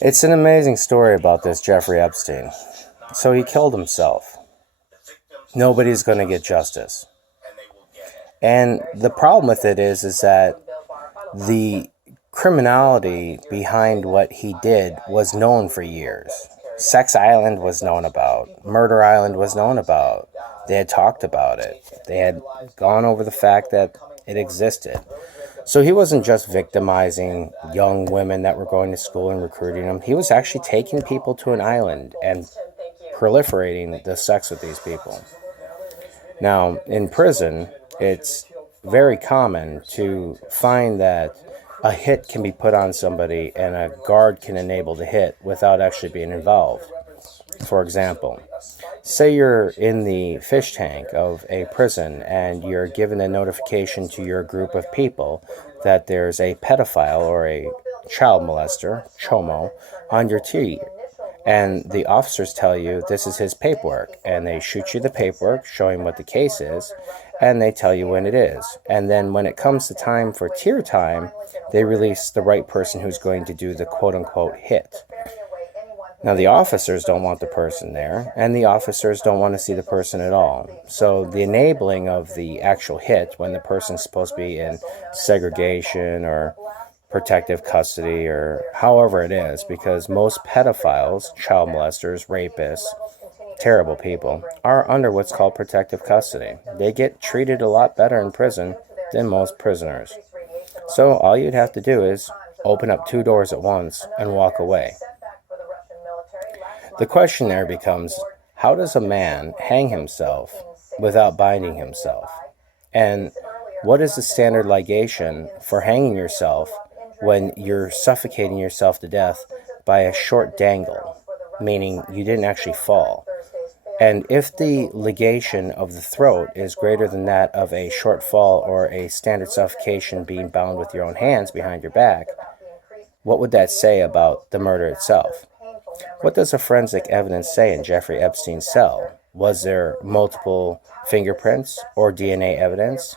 It's an amazing story about this Jeffrey Epstein. So he killed himself. Nobody's going to get justice. And the problem with it is that the criminality behind what he did was known for years. Sex Island was known about. Murder Island was known about. They had talked about it. They had gone over the fact that it existed. So he wasn't just victimizing young women that were going to school and recruiting them. He was actually taking people to an island and proliferating the sex with these people. Now, in prison, it's very common to find that a hit can be put on somebody and a guard can enable the hit without actually being involved. For example, say you're in the fish tank of a prison and you're given a notification to your group of people that there's a pedophile or a child molester, chomo, on your team. And the officers tell you this is his paperwork, and they shoot you the paperwork showing what the case is, and they tell you when it is. And then when it comes to time for tier time, they release the right person who's going to do the quote-unquote hit. Now, the officers don't want the person there, and the officers don't want to see the person at all. So the enabling of the actual hit, when the person's supposed to be in segregation or protective custody or however it is, because most pedophiles, child molesters, rapists, terrible people, are under what's called protective custody. They get treated a lot better in prison than most prisoners. So all you'd have to do is open up 2 doors at once and walk away. The question there becomes, how does a man hang himself without binding himself? And what is the standard ligation for hanging yourself when you're suffocating yourself to death by a short dangle, meaning you didn't actually fall? And if the ligation of the throat is greater than that of a short fall or a standard suffocation being bound with your own hands behind your back, what would that say about the murder itself? What does the forensic evidence say in Jeffrey Epstein's cell? Was there multiple fingerprints or DNA evidence?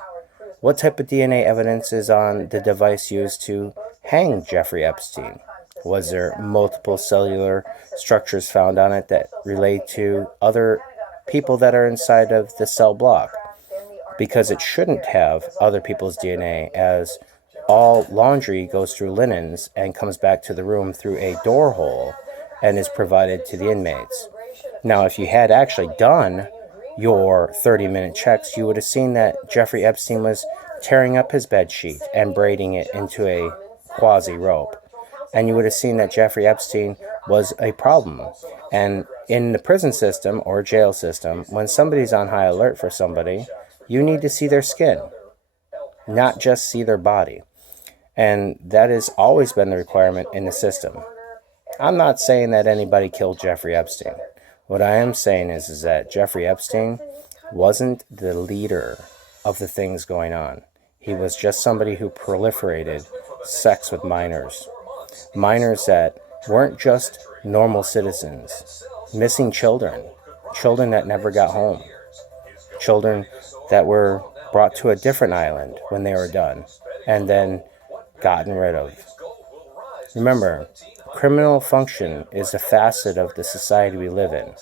What type of DNA evidence is on the device used to hang Jeffrey Epstein? Was there multiple cellular structures found on it that relate to other people that are inside of the cell block? Because it shouldn't have other people's DNA, as all laundry goes through linens and comes back to the room through a door hole and is provided to the inmates. Now, if you had actually done your 30-minute checks, you would have seen that Jeffrey Epstein was tearing up his bed sheet and braiding it into a quasi-rope. And you would have seen that Jeffrey Epstein was a problem. And in the prison system or jail system, when somebody's on high alert for somebody, you need to see their skin, not just see their body. And that has always been the requirement in the system. I'm not saying that anybody killed Jeffrey Epstein. What I am saying is that Jeffrey Epstein wasn't the leader of the things going on. He was just somebody who proliferated sex with minors. Minors that weren't just normal citizens. Missing children. Children that never got home. Children that were brought to a different island when they were done and then gotten rid of. Remember, criminal function is a facet of the society we live in.